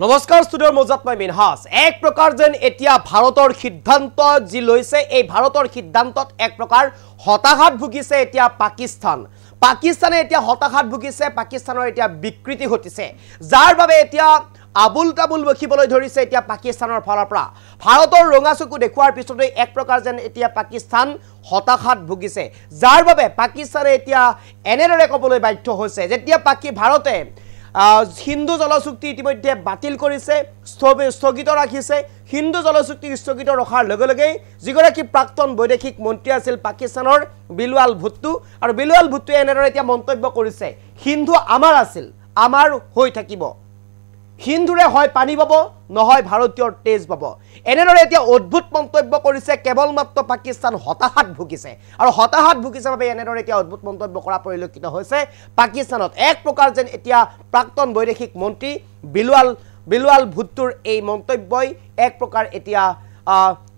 নমস্কাৰ ষ্টুডিঅ'ৰ মজাত মই মিনহাস এক প্ৰকাৰ যেন এতিয়া ভাৰতৰ সিদ্ধান্ত যি লৈছে এই ভাৰতৰ সিদ্ধান্তত এক প্ৰকাৰ হতাশাত ভুগিছে এতিয়া পাকিস্তানে এতিয়া হতাশাত ভুগিছে পাকিস্তানৰ এতিয়া বিকৃতি ঘটিছে যাৰ বাবে এতিয়া আবুল তাবুল বখিবলৈ ধৰিছে এতিয়া পাকিস্তানৰ ফালৰ পৰা ভাৰতৰ ৰঙাচকু দেখুৱাৰ পিছতে এক প্ৰকাৰ যেন এতিয়া পাকিস্তান হতাশাত ভুগিছে যাৰ বাবে পাকিস্তানে এতিয়া এনেদৰে ক'বলৈ বাধ্য হৈছে যেতিয়া ভাৰতে হিন্দু জলচুক্তি ইতিমধ্যে বাতিল কৰিছে স্থগিত ৰাখিছে হিন্দু জলচুক্তি স্থগিত ৰখাৰ লগে লগে যিগৰাকী প্ৰাক্তন বৈদেশিক মন্ত্ৰী আছিল পাকিস্তানৰ বিলৱাল ভুট্টো আৰু বিলৱাল ভুট্টোৱে এনেদৰে এতিয়া মন্তব্য কৰিছে হিন্দু আমাৰ আছিল আমাৰ হৈ থাকিব হিন্দুৰে হয় পানী পাব নহয় ভাৰতীয়ৰ তেজ পাব এনেদৰে এতিয়া অদ্ভুত মন্তব্য কৰিছে কেৱল মাত্ৰ পাকিস্তান হতাশাত ভুগিছে আৰু হতাশাত ভুগিছে বাবে এনেদৰে এতিয়া অদ্ভুত মন্তব্য কৰা পৰিলক্ষিত হৈছে পাকিস্তানত এক প্ৰকাৰ যেন এতিয়া প্ৰাক্তন বৈদেশিক মন্ত্ৰী বিলৱাল ভুট্টোৰ এই মন্তব্যই এক প্ৰকাৰ এতিয়া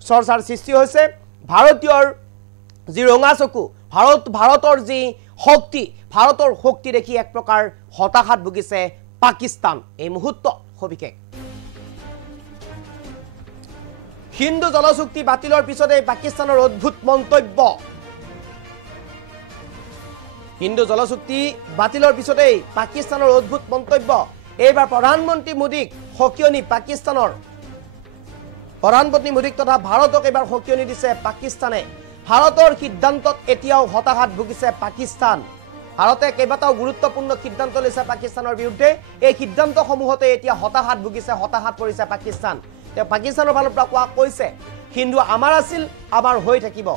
চৰ্চাৰ সৃষ্টি হৈছে ভাৰতীয়ৰ যি ৰঙাচকু ভাৰতৰ যি শক্তি ভাৰতৰ শক্তি দেখি এক প্ৰকাৰ হতাশাত ভুগিছে পাকিস্তান এই মুহূৰ্ত সবিশেষ হিন্দু জলচুক্তি বাতিলৰ পিছতে পাকিস্তানৰ অদ্ভুত মন্তব্য হিন্দু জলচুক্তি বাতিলৰ পিছতে পাকিস্তানৰ অদ্ভুত মন্তব্য এইবাৰ প্ৰধানমন্ত্ৰী মোদীক হকিয়নি পাকিস্তানৰ প্ৰধানমন্ত্ৰী মোদীক তথা ভাৰতক এবাৰ হকিয়নি দিছে পাকিস্তানে ভাৰতৰ সিদ্ধান্তত এতিয়াও হতাশাত ভুগিছে পাকিস্তান ভাৰতে কেইবাটাও গুৰুত্বপূৰ্ণ সিদ্ধান্ত লৈছে পাকিস্তানৰ বিৰুদ্ধে এই সিদ্ধান্তসমূহতে এতিয়া হতাশাত ভুগিছে হতাশাত পৰিছে পাকিস্তান পাকিস্তানৰ ফালৰ পৰা কোৱা কৈছে হিন্দু আমাৰ আছিল আমাৰ হৈ থাকিব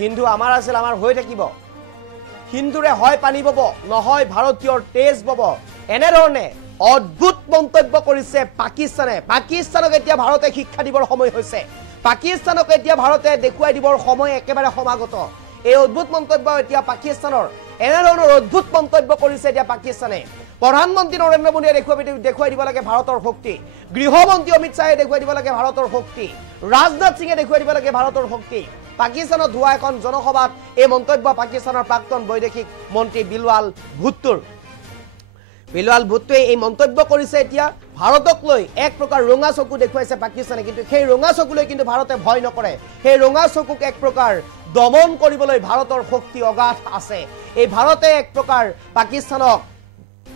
হিন্দু আমাৰ আছিল আমাৰ হৈ থাকিব হিন্দুৰে হয় পানী পাব নহয় ভাৰতীয়ৰ তেজ পাব এনেধৰণে অদ্ভুত মন্তব্য কৰিছে পাকিস্তানক এতিয়া ভাৰতে শিক্ষা দিবৰ সময় হৈছে পাকিস্তানক এতিয়া ভাৰতে দেখুৱাই দিবৰ সময় একেবাৰে সমাগত এই অদ্ভুত মন্তব্য এতিয়া পাকিস্তানৰ এনেধৰণৰ অদ্ভুত মন্তব্য কৰিছে এতিয়া পাকিস্তানে প্ৰধানমন্ত্ৰী নৰেন্দ্ৰ মোদীয়ে দেখুৱাই দিব লাগে ভাৰতৰ শক্তি গৃহমন্ত্ৰী অমিত শ্বাহে দেখুৱাই দিব লাগে ভাৰতৰ শক্তি ৰাজনাথ সিঙে দেখুৱাই দিব লাগে ভাৰতৰ শক্তি পাকিস্তানত হোৱা এখন জনসভাত এই মন্তব্য পাকিস্তানৰ প্ৰাক্তন বৈদেশিক মন্ত্ৰী বিলৱাল ভুট্টোৱে এই মন্তব্য কৰিছে এতিয়া ভাৰতক লৈ এক প্ৰকাৰ ৰঙা চকু দেখুৱাইছে পাকিস্তানে কিন্তু সেই ৰঙা চকুলৈ কিন্তু ভাৰতে ভয় নকৰে সেই ৰঙা চকুক এক প্ৰকাৰ দমন কৰিবলৈ ভাৰতৰ শক্তি অগাধ আছে এই ভাৰতে এক প্ৰকাৰ পাকিস্তানক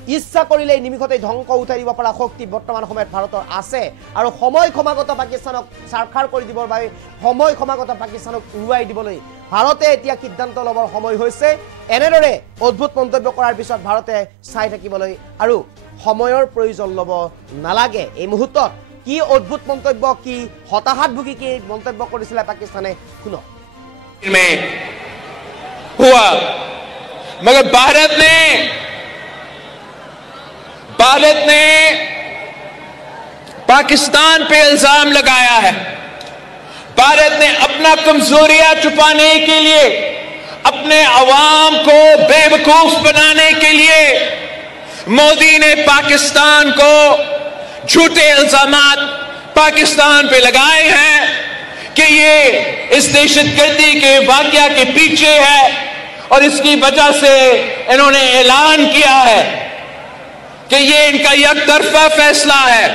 ইচ্ছা কৰিলে নিমিষতে ধ্বংস উঠাই দিব পৰা শক্তি বৰ্তমান সময়ত ভাৰতৰ আছে আৰু সময় সমাগত পাকিস্তানক সাৰখাৰ কৰি দিবৰ বাবে সময় সমাগত পাকিস্তানক উৰুৱাই দিবলৈ ভাৰতে এতিয়া সিদ্ধান্ত ল'বৰ সময় হৈছে এনেদৰে অদ্ভুত মন্তব্য কৰাৰ পিছত ভাৰতে চাই থাকিবলৈ আৰু সময়ৰ প্ৰয়োজন ল'ব নালাগে এই মুহূৰ্তত কি অদ্ভুত মন্তব্য কি হতাশাত ভুগি কি মন্তব্য কৰিছিল পাকিস্তানে শুনক में हुआ मगर भारत ने पाकिस्तान पे इल्जाम लगाया है भारत ने अपना कमजोरियां छुपाने के लिए अपने अवाम को बेवकूफ बनाने के लिए मोदी ने पाकिस्तान को झूठे इल्जामात पाकिस्तान पे लगाए हैं कि ये इस दहशतगर्दी के वाकया के पीछे है और इसकी वजह से इन्होंने ऐलान किया है कि ये इनका एकतरफा फैसला है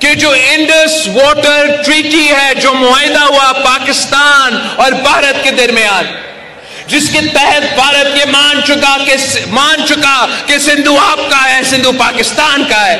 कि जो इंडस वाटर ट्रीटी है जो मुआहिदा हुआ पाकिस्तान और भारत के दरमियान जिसके तहत भारत ये मान चुका कि सिंधु आपका है सिंधु पाकिस्तान का है